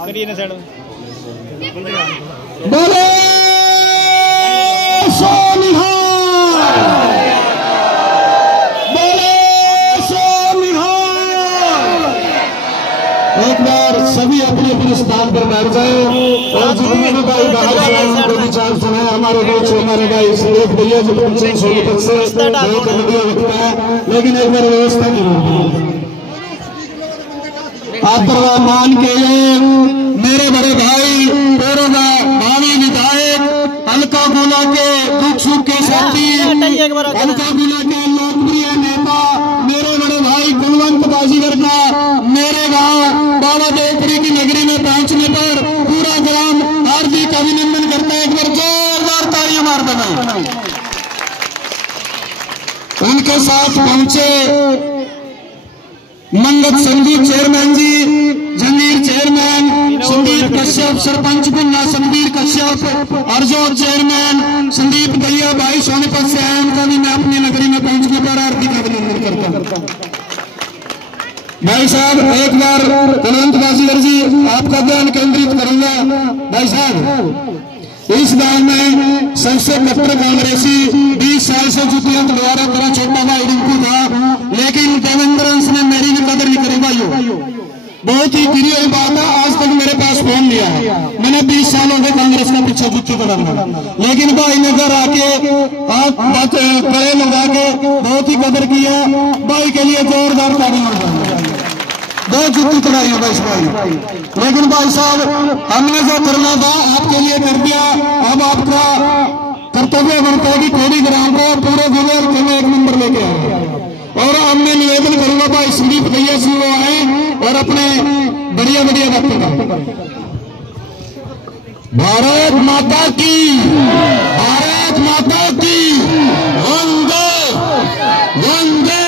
करिए ना साइड बोले सोनिहाल, बोले सोनिहाल। एक बार सभी अपने अपने स्थान पर बैठ जाए और जितने भी भाई बाहर से आए उनको विचार सुनाए। हमारे बीच हमारे भाई सुरेश भैया जो सोनीपत से कमेटियां रखता है, लेकिन एक बार व्यवस्था की आप मान के मेरे बड़े भाई भावी विधायक हल्का गुला के दुख सुख के साथी, हल्का गुला के लोकप्रिय नेता मेरे बड़े भाई कुलवंत बाजीगर का मेरे गांव बाबा देवपुरी की नगरी में पहुंचने पर पूरा ग्राम हार्दिक अभिनंदन करता है। एक बार जोरदार तालियां मार देना। उनके साथ पहुंचे मंगत संधू चेयरमैन जी, जमीर चेयरमैन, संदीप कश्यप सरपंच गुन्ना, संदीप कश्यप अर्जुन चेयरमैन, संदीप भैया भाई सोनीपत से आए, उनका भी मैं अपनी नगरी में पहुंचने पर हार्दिक अभिनंदन करता हूं। भाई साहब एक बार कुलवंत बाजीगर जी आपका ध्यान केंद्रित करूंगा। भाई साहब इस गांव में सबसे कट्टर कांग्रेसी 20 साल से जुतियां तलवारा तेरा छोटा भाई रिंकू था, लेकिन देवेंद्र अंश ने मेरी भी कदर नहीं करी भाइयों। बहुत ही गिरी हुई बात है, आज तक मेरे पास फोन लिया है, मैंने 20 सालों से कांग्रेस का पीछे जुत्ती बनाना, लेकिन भाई ने घर आके आप गले लगा के बहुत ही कदर किया। भाई के लिए जोरदार तालियां बहुत जुत्ती चढ़ाई है भाई। लेकिन भाई साहब हमने जो करना था आपके लिए कर दिया। अब आपका कर्तव्य बनता है कि कोड़ी ग्राम को पूरे जिले में 1 नंबर लेके आए। और हमने निवेदन करूंगा भाई संदीप भैया जी वो आए और अपने बढ़िया बढ़िया बातें करें। भारत माता की, भारत माता की वंदे वंदे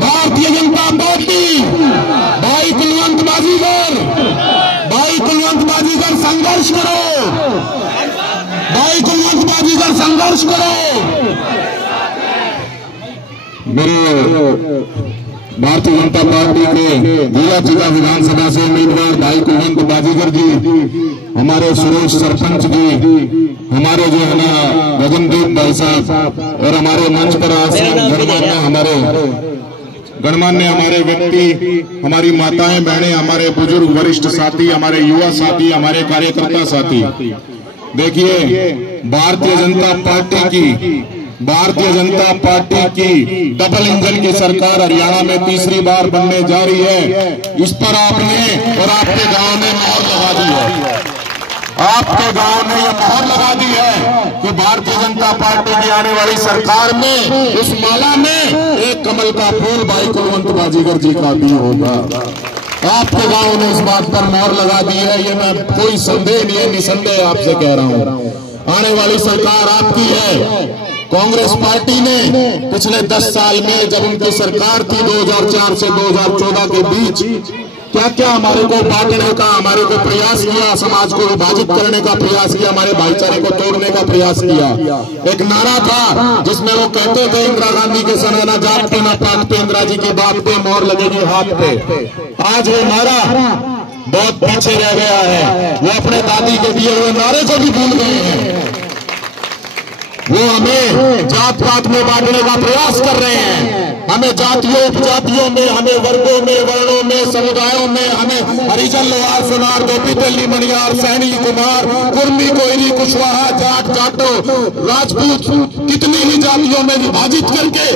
भारतीय जनता पार्टी। भाई कुलवंत बाजीगर, भाई कुलवंत बाजीगर संघर्ष करो, भाई कुलवंत बाजीगर संघर्ष करो। मेरे भारतीय जनता पार्टी के जिला विधानसभा से उम्मीदवार भाई कुलवंत बाजीगर जी, हमारे सुरेश सरपंच जी, हमारे जो है ना गगनदीप भाई साहब और हमारे मंच पर गणमान्य हमारे व्यक्ति, हमारी माताएं बहनें, हमारे बुजुर्ग वरिष्ठ साथी, हमारे युवा साथी, हमारे कार्यकर्ता साथी। देखिए भारतीय जनता पार्टी की डबल इंजन की सरकार हरियाणा में तीसरी बार बनने जा रही है। इस पर आपने और आपके गांव ने मोहर लगा दी है, आपके गांव ने यह मोहर लगा दी है कि भारतीय जनता पार्टी की आने वाली सरकार में इस माला में एक कमल का फूल भाई कुलवंत बाजीगर जी का भी होगा। आपके गांव ने इस बात पर मोहर लगा दी है, ये मैं कोई संदेह नहीं है, निसंदेह आपसे कह रहा हूं। आने वाली सरकार आपकी है। कांग्रेस पार्टी ने पिछले 10 साल में जब उनकी सरकार थी 2004 से 2014 के बीच क्या क्या हमारे को बांटने का हमारे को प्रयास किया, समाज को विभाजित करने का प्रयास किया, हमारे भाईचारे को तोड़ने का प्रयास किया। एक नारा था जिसमें वो कहते थे इंदिरा गांधी के समय ना जात पे ना पात पे, इंदिरा जी की बात पे मोहर लगेगी हाथ पे। आज वो नारा बहुत पीछे रह गया है, वो अपने दादी के दिए हुए नारे को भी भूल गए हैं। वो हमें जात पात में बांटने का प्रयास कर रहे हैं, हमें जातियों उपजातियों में, हमें वर्गों में, वर्णों में, समुदायों में, हमें हरिजन लोहार सोनार गोपी तेली मणियार सैनी कुमार कुर्मी कोयरी कुशवाहा जाट जाटो राजपूत कितनी ही जातियों में विभाजित करके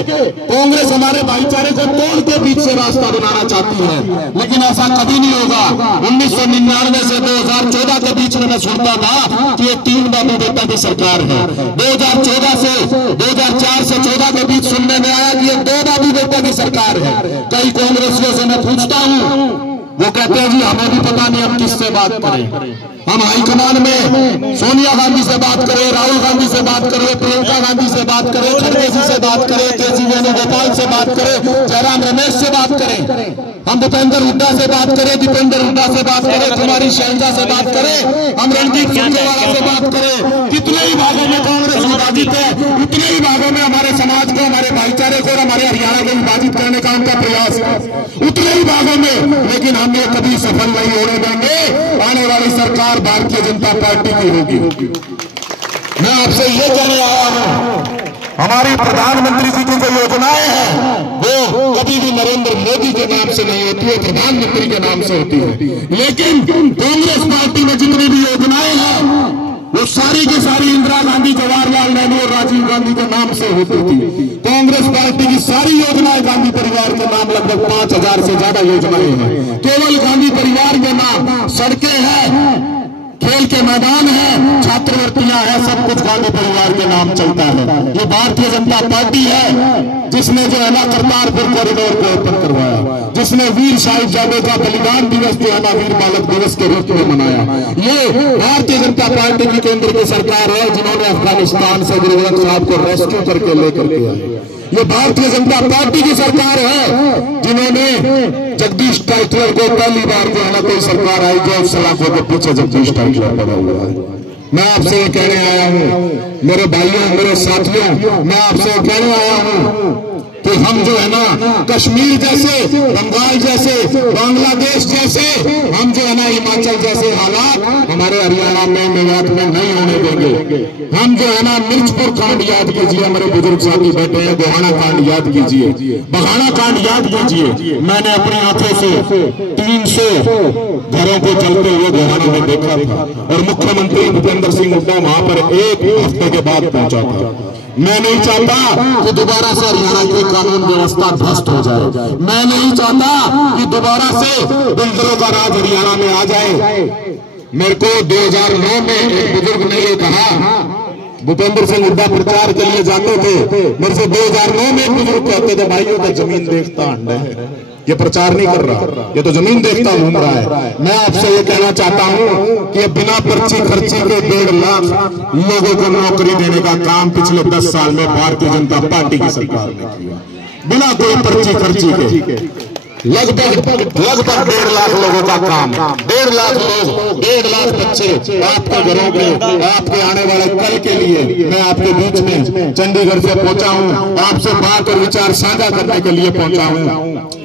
कांग्रेस हमारे भाईचारे को तोड़ के बीच से रास्ता बनाना चाहती है, लेकिन ऐसा कभी नहीं होगा। 1999 से 2014 के बीच में मैं सुनता था कि ये 3 बाबू बेटा की सरकार है। 2014 से 2004 से 14 के बीच सुनने में आया कि ये 2 बाबू बेटा की सरकार है। कई कांग्रेसियों से मैं पूछता हूं, वो कहते हैं जी हमें भी पता नहीं हम किससे बात करें। हम हाईकमान में सोनिया गांधी से बात करें, राहुल गांधी से बात करें, प्रियंका गांधी से बात करें, खड़गे जी से बात करें, केसी वेणुगोपाल से बात करें, जयराम रमेश से बात करें, हम भूपेंद्र हुड्डा से बात करें, दीपेंद्र हुड्डा से बात करें, कुमारी शैलजा से बात करें, हम रणदीप सुरजेवाला से बात करें। कितने ही भागों में कांग्रेस विभाजित है, उतने ही भागों में हमारे समाज को, हमारे भाईचारे भाईचारे को और हमारे हरियाणा को विभाजित करने का उनका प्रयास है, उतने ही भागों में, लेकिन हम ये कभी सफल नहीं होने देंगे। आने वाली सरकार भारतीय जनता पार्टी की होगी। मैं आपसे ये कहने आया हूं, हमारी प्रधानमंत्री जी की जो योजनाएं हैं वो कभी भी नरेंद्र मोदी के नाम से नहीं होती है, प्रधानमंत्री के नाम से होती है। लेकिन कांग्रेस पार्टी में जितनी भी योजनाएं हैं वो सारी की सारी इंदिरा गांधी, जवाहरलाल नेहरू और राजीव गांधी के नाम से होती थी। कांग्रेस पार्टी की सारी योजनाएं गांधी परिवार के नाम, लगभग 5000 से ज्यादा योजनाएं हैं केवल गांधी परिवार के नाम। सड़कें हैं, खेल के मैदान है, छात्रवृत्तियां हैं, सब कुछ गांधी परिवार के नाम चलता है। ये भारतीय जनता पार्टी है जिसने जो है ना करतारपुर कॉरिडोर को ओपन करवाया, जिसने वीर साहिबजादे का बलिदान दिवस जो है ना वीर बालक दिवस के रूप में मनाया। ये भारतीय जनता पार्टी की केंद्र की सरकार है जिन्होंने अफगानिस्तान से गुरु ग्रंथ साहब को रेस्क्यू करके लेकर के आए। ये भारतीय जनता पार्टी की सरकार है जिन्होंने जगदीश टाइटलर को पहली बार जो है ना कोई सरकार आई जो सलाखों के पीछे जगदीश टाइटलर पड़ा हुआ है। मैं आपसे ये कहने आया हूं मेरे भाइयों, मेरे साथियों, मैं आपसे कहने आया हूं कि हम जो है ना कश्मीर जैसे, बंगाल जैसे, बांग्लादेश जैसे, हम जो है ना हिमाचल जैसे हालात हमारे हरियाणा में, मेवात में नहीं होने देंगे। हम जो है ना मिर्चपुर कांड याद कीजिए, हमारे बुजुर्ग साथी बैठे हैं, गोहाना कांड याद कीजिए, बघाना कांड याद कीजिए। मैंने अपनी आंखों से 300 घरों को चलते हुए गोहाना में देखा था और मुख्यमंत्री भूपेंद्र सिंह हुड्डा वहां पर एक हफ्ते के बाद पहुंचा था। मैं नहीं चाहता कि दोबारा से हरियाणा की कानून व्यवस्था ध्वस्त हो जाए। मैं नहीं चाहता कि दोबारा से बिल्डरों का राज हरियाणा में आ जाए। मेरे को 2009 में एक बुजुर्ग ने ये कहा, भूपेंद्र सिंह हुड्डा प्रचार के लिए जाते थे, मेरे से 2009 में एक बुजुर्ग कहते थे, भाई ये तो जमीन देखता अंडे है, ये प्रचार नहीं कर रहा, ये तो जमीन देखता घूम रहा है। मैं आपसे ये कहना चाहता हूं कि बिना पर्ची खर्ची के 1.5 लाख लोगों को नौकरी देने का काम पिछले 10 साल में भारतीय जनता पार्टी की सरकार ने किया, बिना कोई पर्ची खर्ची के। लगभग 1.5 लाख लोगों का काम, 1.5 लाख लोग, 1.5 लाख बच्चे आपके घरों के, आपके आने वाले कल के लिए मैं आपके बीच में चंडीगढ़ से पहुंचा हूं, आपसे बात और विचार साझा करने के लिए पहुंचा हूं।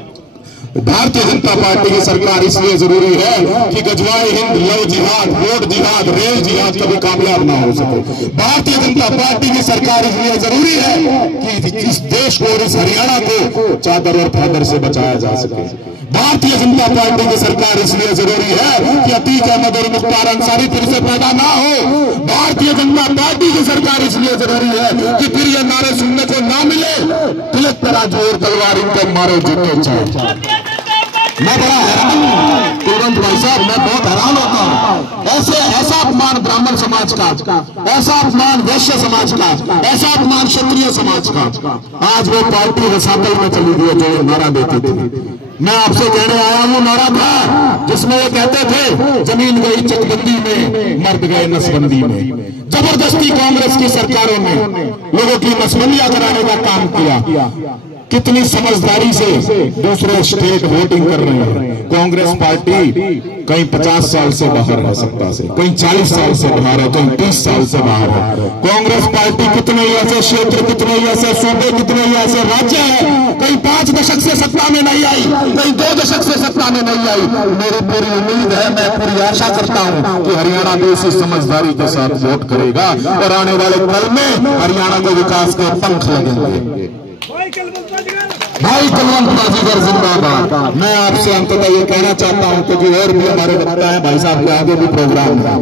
भारतीय जनता पार्टी की सरकार इसलिए जरूरी है कि गजवाए हिंद, लव जिहाद, वोट जिहाद, रेल जिहाद कभी कामयाब ना हो सके। भारतीय जनता पार्टी की सरकार इसलिए जरूरी है कि इस देश को और इस हरियाणा को चादर और फादर से बचाया जा सके। भारतीय जनता पार्टी की सरकार इसलिए जरूरी है कि अतीक अहमद और मुख्तार अंसारी फिर से पैदा ना हो। भारतीय जनता पार्टी की सरकार इसलिए जरूरी है कि फिर ये नारे सुनने को ना मिले, तिलक तराजू और तलवार इनको मारो जितने चाहे। मैं बड़ा हैरान, कुलवंत भाई साहब, मैं बहुत हैरान होता हूँ। ऐसा अपमान ब्राह्मण समाज का, ऐसा अपमान वैश्य समाज का, ऐसा अपमान क्षत्रिय समाज का, आज वो पार्टी रसातल में चली गई जो नारा देती थी। मैं आपसे कहने आया हूँ, नारा था जिसमें ये कहते थे जमीन गई चकबंदी में, मर्द गए नसबंदी में। जबरदस्ती कांग्रेस की सरकारों ने लोगों की नसबंदियां कराने का काम किया। कितनी समझदारी से दूसरे स्टेट वोटिंग कर रहे हैं। कांग्रेस पार्टी कहीं 50 साल से बाहर है सत्ता से, कहीं 40 साल से बाहर है, कहीं 30 साल से बाहर है। कांग्रेस पार्टी कितने ऐसे क्षेत्र, कितने ऐसे सूबे, कितने ऐसे राज्य है, कहीं 5 दशक से सत्ता में नहीं आई, कहीं 2 दशक से सत्ता में नहीं आई। मेरी पूरी उम्मीद है, मैं पूरी आशा करता हूं कि हरियाणा भी इसी समझदारी के साथ वोट करेगा और आने वाले कल में हरियाणा को विकास के पंख लगेंगे। भाई कुलवंत बाजीगर जिंदाबाद। मैं आपसे अंततः ये कहना चाहता हूं क्योंकि और भी हमारे वक्ता है, भाई साहब के आगे भी प्रोग्राम है,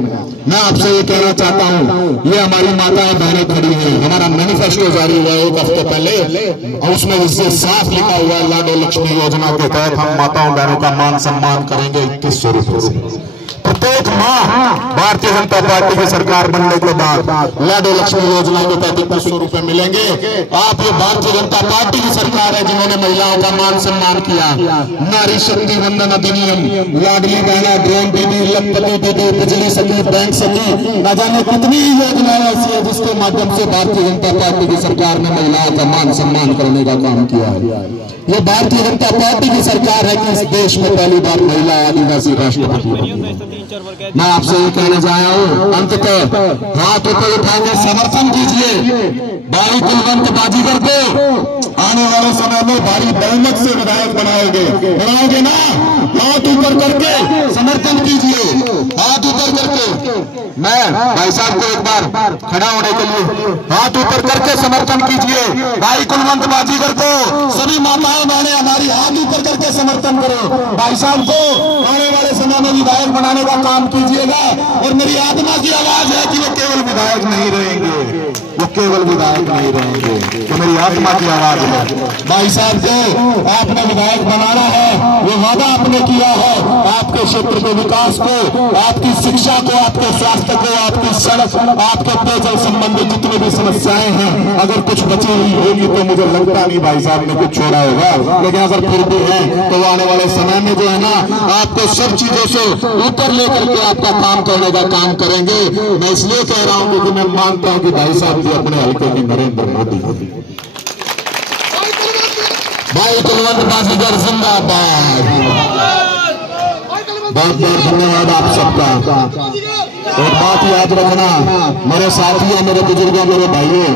मैं आपसे ये कहना चाहता हूं, ये हमारी माताएं बहनें खड़ी हैं, हमारा मैनिफेस्टो जारी हुआ है 1 हफ्ते पहले और उसमें इससे साफ लिखा हुआ है लाडो लक्ष्मी योजना के तहत हम माताओं बहनों का मान सम्मान करेंगे 2100 रुपये से। प्रत्येक माह भारतीय जनता पार्टी की सरकार बनने के बाद लाडो लक्ष्मी योजना के तहत 2100 रुपये मिलेंगे। आप ये भारतीय जनता पार्टी की सरकार है जिन्होंने महिलाओं का मान सम्मान किया। नारी शक्ति वंदन अधिनियम, लाडली बहना, ड्रोन दीदी, लखपति दीदी, बिजली सखी, बैंक सखी, न जाने कितनी योजनाएं ऐसी है जिसके माध्यम से भारतीय जनता पार्टी की सरकार ने महिलाओं का मान सम्मान करने का काम किया है। ये भारतीय जनता पार्टी की सरकार है कि इस देश में पहली बार महिला आदिवासी राष्ट्रपति बनी है। मैं आपसे ये कहने जाया हूँ, अंततः हाथ ऊपर उठाकर समर्थन कीजिए भाई कुलवंत बाजीगर को। आने वाले समय में भारी बहुमत से विधायक बनाओगे ना? हाथ ऊपर करके समर्थन कीजिए, हाथ ऊपर करके। मैं भाई साहब को एक बार खड़ा होने के लिए हाथ ऊपर करके समर्थन कीजिए भाई कुलवंत बाजीगर को। सभी माताएं बहनें हमारी हाथ ऊपर करके समर्थन करो भाई साहब को। आने वाले समय में विधायक बनाने का काम कीजिएगा। और मेरी आत्मा की आवाज है कि वो केवल विधायक नहीं रहेंगे, वो केवल विधायक नहीं रहेंगे, तो मेरी आत्मा की आवाज है। भाई साहब को आपने विधायक बनाना है, वो वादा आपने किया है आपके क्षेत्र के विकास को, आपकी शिक्षा को, आपके स्वास्थ्य को, आपकी सड़क, आपके पेयजल संबंधित जितनी भी समस्याएं हैं, अगर कुछ बची हुई होगी तो मुझे लगता नहीं भाई साहब ने कुछ छोड़ा होगा, लेकिन अगर फिर भी है तो आने वाले समय में जो है ना आपको सब चीजों से ऊपर लेकर के आपका काम करने का काम करेंगे। मैं इसलिए कह रहा हूं क्योंकि मैं मानता हूं कि भाई साहब जी अपने हल्के की नरेंद्र मोदी। भाई कुलवंत बाजीगर जिंदाबाद। बहुत बहुत धन्यवाद आप सबका। और बात याद रखना मेरे साथियों, मेरे बुजुर्गों, मेरे भाइयों,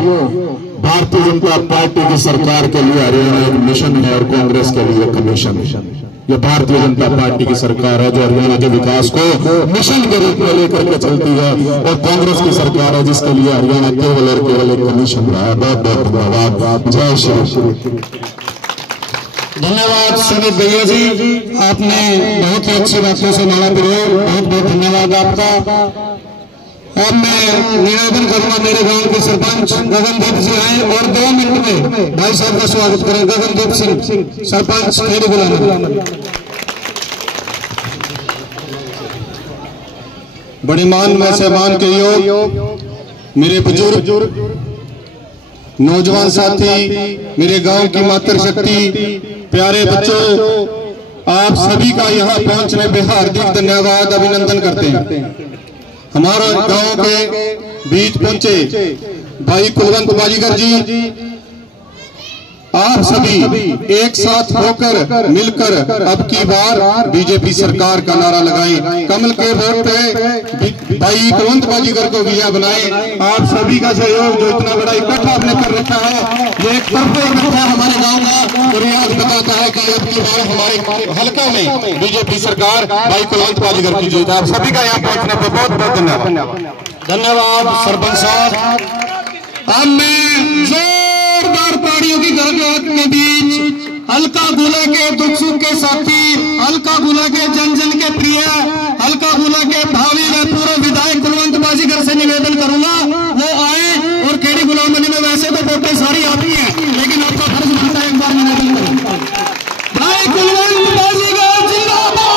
भारतीय जनता पार्टी की सरकार के लिए हरियाणा एक मिशन है और कांग्रेस के लिए कमीशन है। ये भारतीय जनता पार्टी की सरकार है जो हरियाणा के विकास को मिशन के रूप में लेकर के चलती है, और कांग्रेस की सरकार है जिसके लिए हरियाणा केवल और केवल एक कमीशन रहा है। बहुत बहुत धन्यवाद। जय श्री। धन्यवाद सुमित भैया जी, आपने बहुत ही अच्छी बातों से माला पिरोया। बहुत बहुत धन्यवाद आपका। अब मैं निवेदन करूंगा मेरे गांव के सरपंच गगनदीप जी आए और 2 मिनट में भाई साहब का स्वागत करें। गगनदीप सिंह सरपंच खेड़ी गुलाम। बड़े मान में सम्मान के योग मेरे बुजुर्ग, नौजवान साथी, मेरे गांव की मातृशक्ति, प्यारे बच्चों, आप सभी का यहाँ पहुंचने पे हार्दिक धन्यवाद, अभिनंदन करते हैं। हमारा गांव के बीच पहुंचे भाई कुलवंत बाजीगर जी, आप सभी एक साथ होकर मिलकर अब की बार बीजेपी सरकार का नारा लगाएं। कमल के वोट पे भाई कुलवंत बाजीगर को विजय बनाएं। आप सभी का सहयोग जो इतना बड़ा इकट्ठा आपने कर रखा है, ये एक परफेक्ट इकट्ठा हमारे गांव का रियाज बताता है कि अब की बार हमारे हल्का में बीजेपी सरकार भाई कुलवंत बाजीगर की जीत। आप सभी का यहाँ पहुंचने पर बहुत बहुत धन्यवाद। धन्यवाद सरपंच साहब। अब मैं जोरदार ताड़ियों की गड़गड़ाहट के बीच हल्का गुला के दुख सुख के साथी, हल्का गुला के जन जन के प्रिय, हल्का गुला के भावी व पूर्व विधायक कुलवंत बाजीगर से निवेदन करूंगा वो आए। और खेड़ी गुलाम मंडी में वैसे तो वोटें सारी आती है, लेकिन आपका फर्ज बनता है एक बार निवेदन करूं। भाई कुलवंत बाजीगर जिंदाबाद।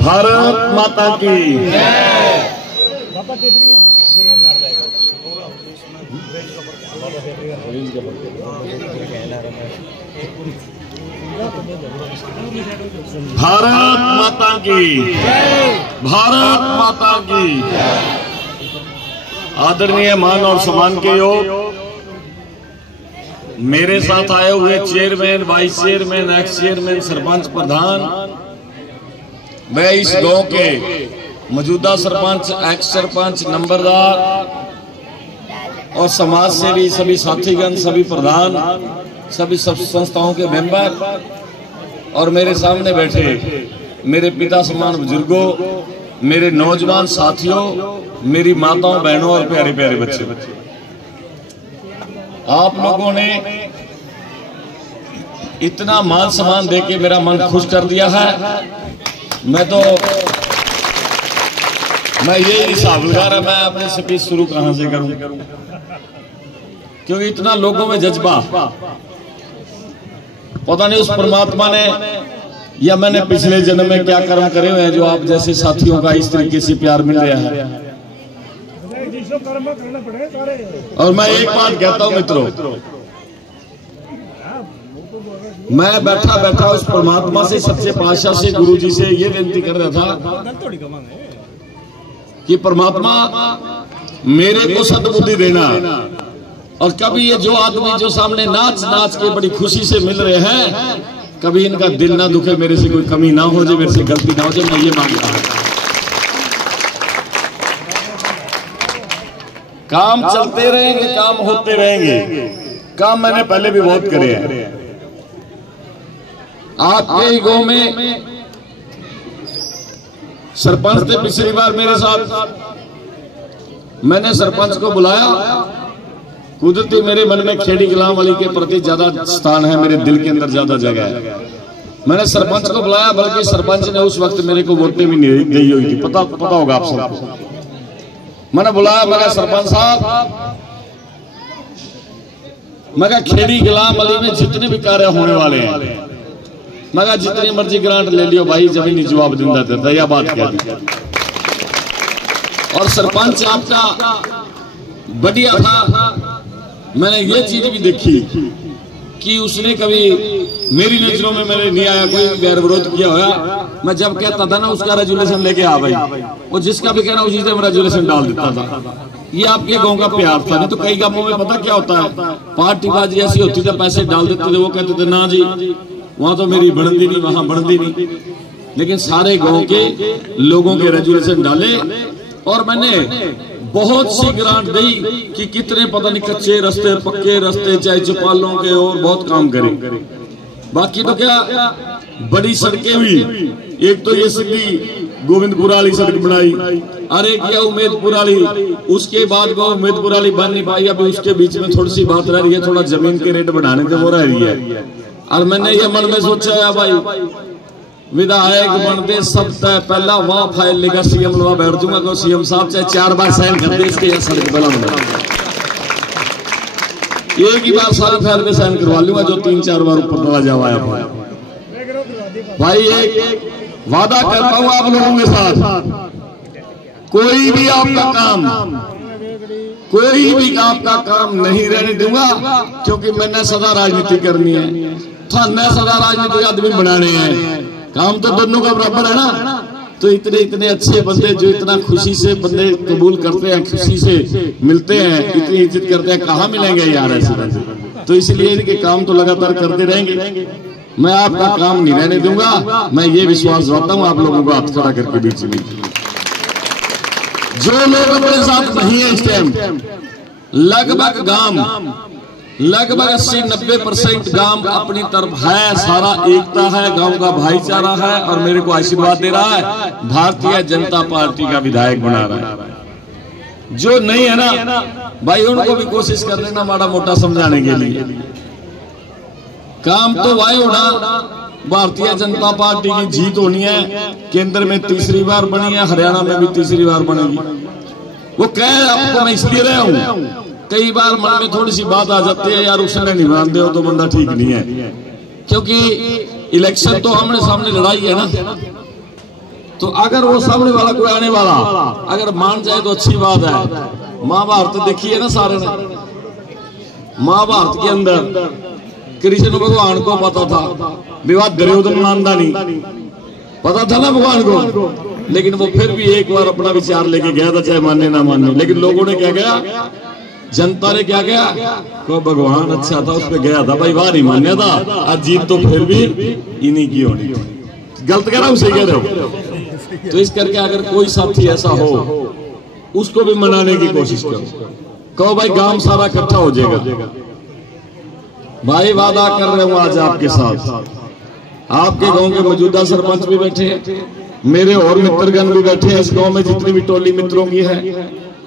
भारत माता की भारत माता की, भारत माता की। आदरणीय मान और सम्मान के योग मेरे साथ आए हुए chairman, vice chairman, ex chairman, sarpanch, pradhan, मैं इस गांव के मौजूदा सरपंच, एक्स सरपंच, नंबरदार और समाज सेवी, सभी साथीगण, सभी प्रधान, सभी सब संस्थाओं के मेंबर और मेरे सामने बैठे मेरे पिता समान बुजुर्गों, मेरे नौजवान साथियों, मेरी माताओं, बहनों और प्यारे प्यारे बच्चे, आप लोगों ने इतना मान सम्मान देके मेरा मन खुश कर दिया है। मैं यही हिसाब लगा रहा, मैं अपनी स्पीच शुरू कहां से करूं, क्योंकि इतना लोगों में जज्बा, पता नहीं उस परमात्मा ने या मैंने पिछले जन्म में क्या कर्म करे हुए हैं जो आप जैसे साथियों का इस तरीके से प्यार मिल रहा है। और मैं एक बात कहता हूं मित्रों, मैं बैठा बैठा उस परमात्मा से, सच्चे पातशाह से, गुरु जी से ये विनती कर रहा था कि परमात्मा मेरे को सद्बुद्धि देना, और कभी ये जो आदमी जो सामने नाच नाच के बड़ी खुशी से मिल रहे हैं, कभी इनका दिल ना दुखे, मेरे से कोई कमी ना हो जाए, मेरे से गलती ना हो जाए, मैं ये मांग रहा हूं। काम चलते रहेंगे, काम होते रहेंगे। काम मैंने पहले भी बहुत करे हैं। आपके ही गांव में सरपंच थे पिछली बार मेरे साथ, मैंने सरपंच को बुलाया। कुदरती मेरे मन में खेड़ी गुलामवाली के प्रति ज्यादा स्थान है, मेरे दिल के अंदर ज्यादा जगह है। मैंने सरपंच को बुलाया, बल्कि सरपंच ने उस वक्त मेरे को वोटें भी नहीं दी हुई थी, पता होगा आप सबको। मैंने बुलाया, मैं सरपंच साहब, मैं खेड़ी गुलामवाली में जितने भी कार्य होने वाले हैं, मैं जितनी मर्जी ग्रांट ले लियो भाई, जमीन नहीं जवाब दूंगा देता, यह बात कह दी। और सरपंच आपका बढ़िया था। मैंने ये चीज भी देखी कि उसने कभी मेरी नजरों में मेरे नहीं आया, कोई गैर विरोध किया होया, मैं जब कहता था ना उसका रेजुलेशन लेके आ भाई, वो जिसका भी कहना उसी से रेजुलेशन डाल देता था। ये आपके गांव का प्यार था। नहीं तो कई गांवों में पता क्या होता है, पार्टीबाजी ऐसी होती थी, पैसे डाल देते थे, वो कहते थे ना जी वहां तो मेरी बढ़ती नहीं, वहां बढ़ती नहीं। लेकिन सारे गांव के लोगों के रेजुलेशन डाले, और मैंने बहुत सी ग्रांट दी कि कितने पता नहीं कच्चे रास्ते, पक्के रास्ते, चाहे चौपालों के, और बहुत काम करे। बाकी तो क्या बड़ी सड़कें हुई, एक तो ये सीधी गोविंदपुर वाली सड़क बनाई, अरे क्या उम्मेदपुर वाली, उसके बाद वो उम्मेदपुर वाली बन नहीं पाई। अभी उसके बीच में थोड़ी सी बात रह रही है, थोड़ा जमीन के रेट बढ़ाने के वो रह रही है। और मैंने ये मन में सोचा है भाई, विधायक बनते सब तय पहला वहां फाइल लेकर सीएम लवा बैठ दूंगा, तो सीएम साहब चाहे 4 बार साइन कर दे इसके, सड़क बना एक ही बार सारी फाइल में साइन करवा लूंगा, जो 3-4 बार ऊपर दवा जावा है। भाई एक वादा करता हूं आप लोगों के साथ, कोई भी आपका काम नहीं रहने दूंगा, क्योंकि मैंने सदा राजनीति करनी है, थाने सदा राजनीतिक आदमी बनाने हैं। काम तो दोनों का बराबर है ना। तो इतने अच्छे बंदे जो इतना खुशी से बंदे कबूल करते हैं, खुशी से मिलते हैं, इतनी इज्जत करते हैं, कहाँ मिलेंगे यार ऐसे बंदे। तो इसलिए इनके काम तो लगातार करते रहेंगे, मैं आपका काम नहीं रहने दूंगा। मैं ये विश्वास रखता हूँ आप लोगों को हाथ खड़ा करके बीच में। जो लोग अपने साथ नहीं है इस टाइम, लगभग 80-90% गांव अपनी तरफ है, सारा एकता है, गांव का भाईचारा है, और मेरे को आशीर्वाद दे रहा है, भारतीय जनता पार्टी का विधायक बना रहा है। जो नहीं है ना भाई, उनको भी कोशिश कर लेना माड़ा मोटा समझाने के लिए। काम तो वाय होना, भारतीय जनता पार्टी की जीत होनी है। केंद्र में 3री बार बनी है, हरियाणा में भी 3री बार बनेगी। वो कह आपको मैं इसलिए रहा हूं, कई बार मन में थोड़ी सी बात आ जाती है, यार उसने नहीं मान दे तो बंदा ठीक नहीं है, क्योंकि इलेक्शन तो आमने सामने लड़ाई है ना। तो अगर वो सामने वाला कोई आने वाला अगर मान जाए तो अच्छी बात है। महाभारत देखी है ना सारे ने, महाभारत के अंदर कृष्ण भगवान को पता था, विवाद दुर्योधन मानता नहीं, पता था ना भगवान को, लेकिन वो फिर भी एक बार अपना विचार लेके गया था, चाहे मानने ना मानने। लेकिन लोगों ने क्या किया, जनता ने क्या किया, को भगवान अच्छा था उस पर गया था, भाई वाह नहीं मान्य था, आज जीत तो फिर भी इन्हीं की होनी। गलत कह रहा हूं, सही कह रहे हो। तो इस करके अगर कोई साथी ऐसा हो, उसको भी मनाने की कोशिश करो, कहो भाई गांव सारा इकट्ठा हो जाएगा। भाई वादा कर रहे हूं आज आपके साथ, आपके गांव के मौजूदा सरपंच भी बैठे हैं, मेरे और मित्रगण भी बैठे हैं इस गांव में, जितनी भी टोली मित्रों की है।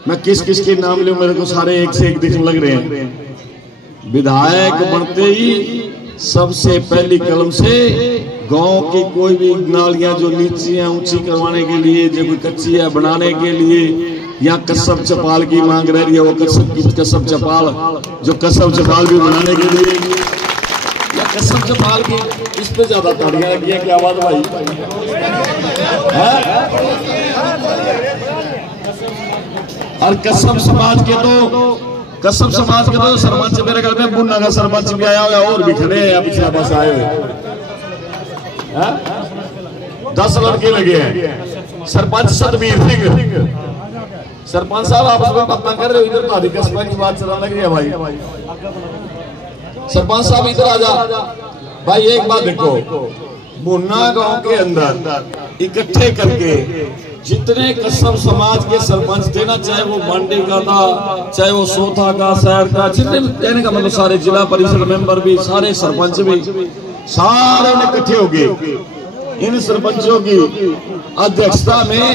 मैं किस किस के नाम लूं, मेरे को सारे एक से एक दिखने लग रहे हैं। विधायक बनते ही सबसे पहली कलम से गांव की कोई भी नालियां जो नीची हैं ऊंची करवाने के लिए, जो कोई कच्ची है बनाने के लिए, या कसब चपाल की मांग रह रही है, वो कसब चपाल जो कसब चपाल भी बनाने के लिए, या कसब चपाल की, इस पे ज्यादा ताड़ियां लगी है। क्या बात भाई है? और कसब समाज के तो कसम समाज के तो सरपंच मेरे घर में बुन्ना का सरपंच भी आया हुआ और भी खड़े हैं पिछले पास आए हुए 10 लड़के लगे हैं। सरपंच सतबीर सिंह, सरपंच साहब आप उसमें बात कर रहे हो, इधर तुम्हारी कस्बा की बात चला लग रही है भाई। सरपंच साहब इधर आ जा भाई। एक बात देखो, मुन्ना गांव के अंदर इकट्ठे करके जितने कसम समाज के सरपंच थे ना, चाहे वो मांडे का था, चाहे वो सोथा का, शहर का, जितने कहने का मतलब सारे जिला परिषद मेंबर भी, सारे सरपंच भी, सारे इकट्ठे हो गए। इन सरपंचों की अध्यक्षता में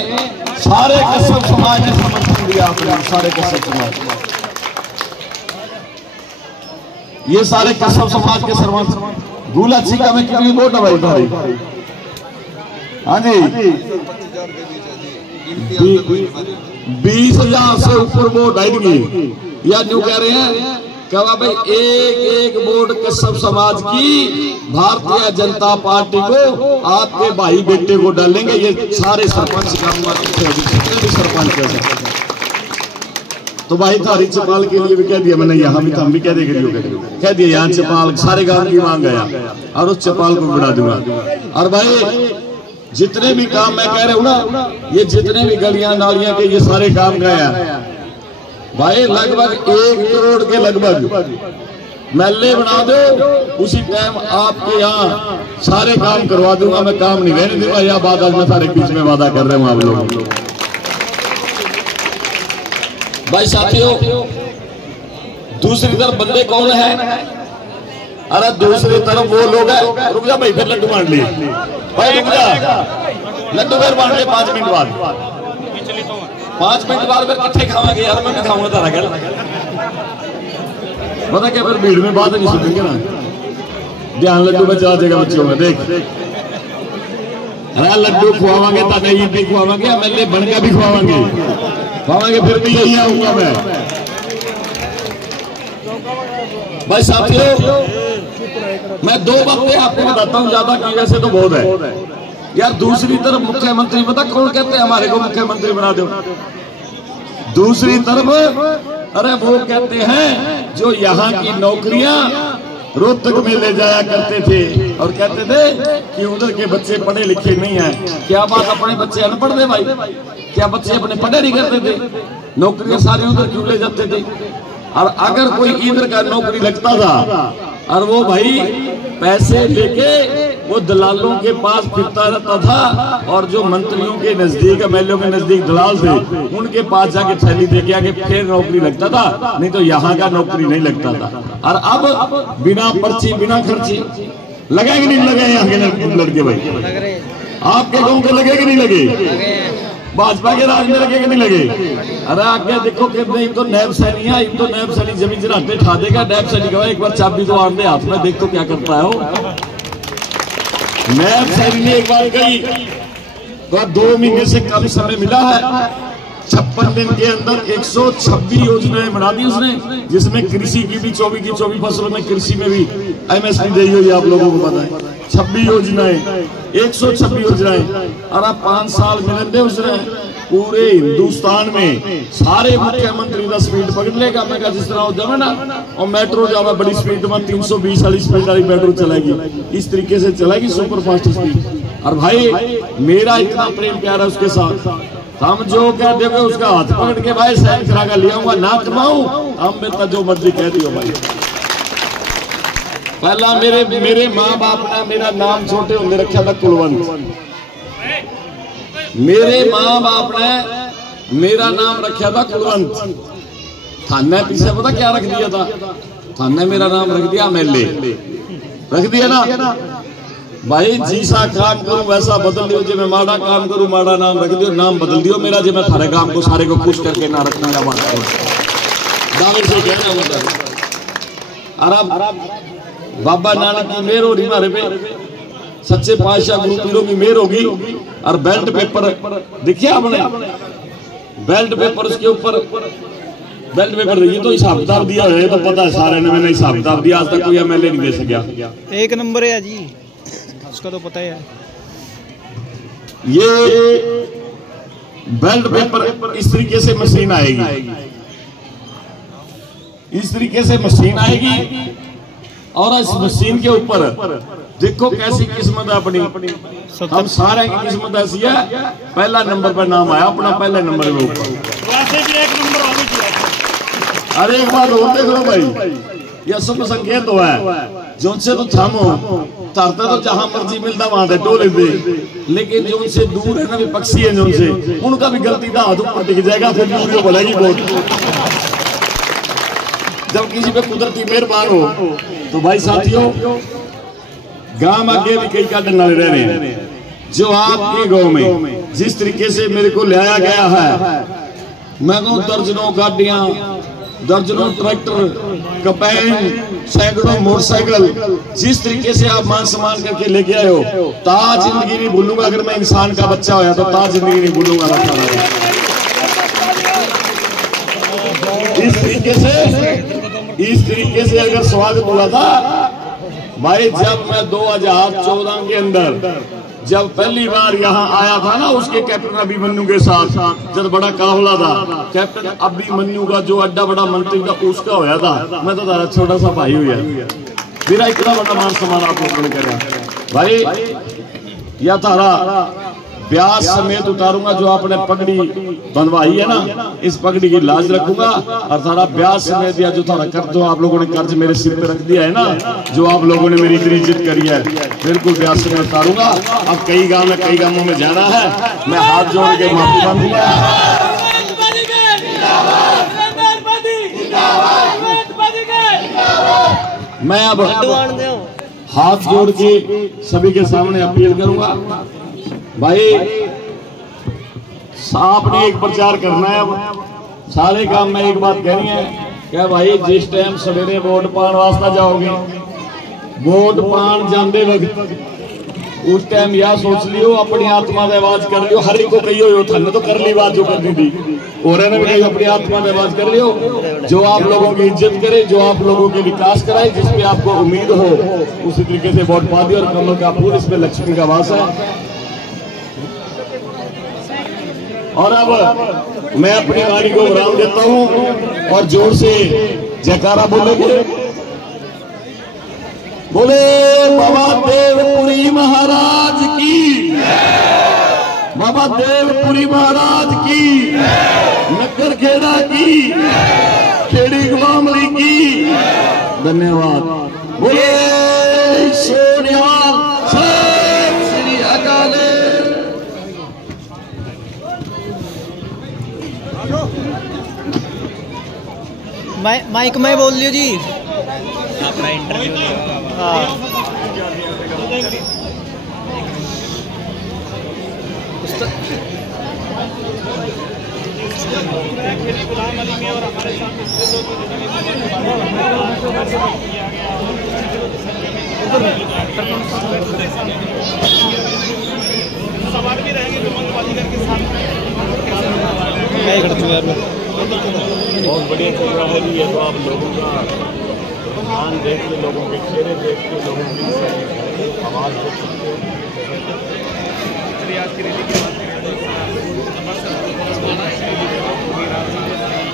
सारे कसम समाज ने समर्थन दिया अपने, सारे कसम समाज, ये सारे कसम समाज के सरपंच। दूल्हा छिका में कितनी वोट है भाई? हाँ जी 20,000 से ऊपर वोट आएगी। या न्यू कह रहे हैं क्या भाई, एक वोट कसम समाज की भारतीय जनता पार्टी को आपके भाई बेटे को डालेंगे। ये सारे सरपंच सरपंच तो भाई थारी चपाल के लिए भी कह दिया मैंने, यहाँ भी हम भी कह दिया यहाँ चपाल सारे गांव की मांग गया और उस चपाल को बढ़ा दूंगा। और भाई जितने भी काम मैं कह रहा हूँ ना, ये जितने भी गलियां नालियां के ये सारे काम गए भाई, लगभग 1 करोड़ के लगभग महल्ले बना दो, उसी टाइम आपके यहाँ सारे काम करवा दूंगा। मैं काम नहीं रहने दूंगा। यह बात आज मैं सारे बीच में वादा कर रहे हूँ आप लोगों भाई साथियों। दूसरी तरफ बंदे कौन है? अरे दूसरी तरफ वो लोग हैं। रुक जा भाई, फिर लड्डू बांट लिए भाई, रुक जा, लड्डू फिर बांट ले 5 मिनट बाद। 5 मिनट बाद फिर कितने खावांगे यार? मैं भी खाऊंगा तारा घर, पता क्या फिर भीड़ में बात नहीं सुनेंगे ना। ध्यान लड्डू में चला जाएगा बच्चों में, देख अरे लड्डू खुआवांगे, ताने ईद भी खुआवांगे, एमएलए बन के भी खुआवांगे, फिर भी यही आऊंगा मैं भाई साथियों। मैं 2 बातें आपको बताता हूं, ज्यादा की वैसे तो बहुत है यार। दूसरी तरफ मुख्यमंत्री, पता कौन कहते हैं हमारे को मुख्यमंत्री बना दो? दूसरी तरफ अरे वो कहते हैं जो यहाँ की नौकरियां रोहतक में ले जाया करते थे और कहते थे कि उधर के बच्चे पढ़े लिखे नहीं हैं। क्या बात, अपने बच्चे अनपढ़ थे भाई? क्या बच्चे अपने पढ़े नहीं करते थे? नौकरियां सारी उधर क्यों ले जाते थे? और अगर कोई इधर का नौकरी लगता था और वो भाई पैसे लेके वो दलालों के पास फिरता रहता था, और जो मंत्रियों के नजदीक, एमएलए के नजदीक दलाल थे, उनके पास जाके थैली देके आके फिर नौकरी लगता था, नहीं तो यहाँ का नौकरी नहीं लगता था। और अब बिना पर्ची बिना खर्ची लगेगी नहीं लगे यहाँ के लड़के भाई? आपके गाँव के लगे कि नहीं लगे? भाजपा के राज में लगे कि नहीं लगे? अरे आगे देखो कितने तो नैब सैनी है, तो नैब सैनी जमीन जराते ठा देगा। नैब सैनी का एक बार चाबी तो आम दे हाथ में, देख तो क्या करता है वो। नैब सैनी ने एक बार गई तो 2 महीने से कम समय मिला है, 56 दिन के अंदर 126 योजनाएं बना दी उसने, जिसमें कृषि की भी 24 की 24 फसलों में कृषि में भी एमएसपी दी हुई है, आप लोगों को पता है। 26 योजनाएं, 126 योजनाएं। और अब 5 साल मिलन दे उसने पूरे हिंदुस्तान में सारे मुख्यमंत्री का स्पीड पकड़ लेगा। मैं कहा जिस तरह हो जाए ना, और मेट्रो जावा बड़ी स्पीड में 320 वाली स्पीड वाली मेट्रो चलेगी, इस तरीके से चलेगी सुपर फास्ट स्पीड। और भाई मेरा इतना प्रेम प्यार है उसके साथ, हम जो कह देंगे उसका हाथ पकड़ के भाई साइन करा कर ले आऊंगा, ना कमाऊं हम में जो मर्जी कह दियो भाई। पहला मेरे माँ बाप ने मेरा नाम छोटे होंगे रखा था कुलवंत। मेरे माँ बाप ने मेरा नाम रखा था कुलवंत। थाने पीछे पता क्या रख दिया था? थाने मेरा नाम रख दिया एमएलए, रख दिया ना भाई। जीसा काम करूं वैसा बदल दियो, जो मैं माड़ा काम करूं माड़ा नाम रख दियो, नाम बदल दियो मेरा, जो मैं थारे काम को सारे को खुश करके ना रखना या बात दावे से कहना होता। और बाबा नानक की मेहर हो रही हमारे पे, सच्चे पातशाह गुरु पीरों की मेहर होगी। और बेल्ट पेपर देखिए आपने, बेल्ट पेपर उसके ऊपर बेल्ट पेपर, ये तो हिसाब किताब दिया है, तो पता है सारे ने, मैंने हिसाब किताब दिया, आज तक कोई एमएलए नहीं दे सका। 1 नंबर है जी, उसका तो पता है। ये बेल्ट पेपर इस तरीके से मशीन आएगी, इस तरीके से मशीन आएगी और इस मशीन के ऊपर देखो कैसी किस्मत है अपनी। हम सारे की किस्मत ऐसी है, पहला नंबर पर नाम आया अपना, पहले नंबर के ऊपर। वैसे भी एक नंबर होनी चाहिए। अरे एक बात और देख लो भाई, यह शुभ संकेत तो है, जो उनसे तो थामो तरता तो जहां मर्जी मिलता वहां से टोले दे, लेकिन जो उनसे दूर है ना भी पक्षी है, जो उनसे उनका भी गलती था हाथ ऊपर टिक जाएगा, फिर दूर बोलेगी बहुत। जब किसी पे कुदरती मेहरबान हो तो भाई साथियों, गांव आगे भी कई का डंगाले रह रहे हैं। जो आपके गांव में जिस तरीके से मेरे को लाया गया है, मैं कहूं दर्जनों गाड़ियां, दर्जनों ट्रैक्टर, कंबाइन, सैकड़ों मोटरसाइकिल, जिस तरीके से आप मान सम्मान करके लेके आए हो, ताज जिंदगी नहीं भूलूंगा। अगर मैं इंसान का बच्चा होया तो ताज जिंदगी नहीं भूलूंगा। इस तरीके से अगर स्वागत हुआ था भाई, जब मैं 2014 के अंदर जब पहली बार यहाँ आया था ना, उसके कैप्टन अभिमन्यु के साथ जब बड़ा काफिला था, कैप्टन अभिमन्यु का जो अड्डा बड़ा मंत्री था उसका होया था, मैं तो तारा छोटा सा भाई हुआ, मेरा इतना बड़ा मान सम्मान आप लोगों ने करा भाई। या तारा ब्याज समेत उतारूंगा, जो आपने पगड़ी बनवाई है ना, इस पगड़ी की लाज रखूंगा, और थारा ब्याज समेत या जो थारा कर्ज, जो आप लोगों ने कर्ज मेरे सिर पे रख दिया है ना, जो आप लोगों ने मेरी इतनी इज्जत करी है, बिल्कुल ब्याज समेत उतारूंगा। अब कई गांवों में जाना है, मैं हाथ जोड़ के माफी मांगूंगा। मैं अब हाथ जोड़ के सभी के सामने अपील करूंगा भाई, आपने एक प्रचार करना है। अब सारे काम में एक बात कहनी है क्या भाई, जिस टाइम सवेरे वोट पान वास्ता जाओगे, वोट पान जाते वक्त उस टाइम यह सोच लियो, अपनी आत्मा से आवाज कर लियो, हर एक को कहियो थन तो कर ली बात जो करनी थी, और भी अपनी आत्मा से आवाज कर लियो, जो आप लोगों की इज्जत करे, जो आप लोगों के विकास कराए, जिसपे आपको उम्मीद हो, उसी तरीके से वोट पा दियो। और कमल का फूल, इस पे लक्ष्मी का वास है। और अब मैं अपनी वाणी को विराम देता हूं और जोर से जयकारा बोलेंगे। बोले बाबा देवपुरी महाराज की, बाबा देवपुरी महाराज की, नगर खेड़ा की, खेड़ी गुलामली की। धन्यवाद। बोले सोनियाल सत श्री अकाल। माइक में बोल लियो जी, अपना इंटरव्यू। हाँ सवाल भी रहेंगे तो बाजीगर के सामने बहुत बढ़िया चल रहा है। ये तो आप लोगों का ध्यान देख के, लोगों के चेहरे देख के, लोगों की आवाज़ देख सकते हैं। आज की रैली की बात करें तो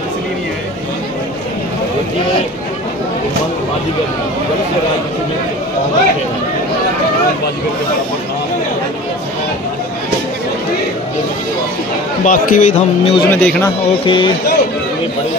इसलिए नहीं है, देखिए बाजीगर जब से राजनीति में बाजीगर के बाकी भी हम न्यूज़ में देखना। ओके। बड़े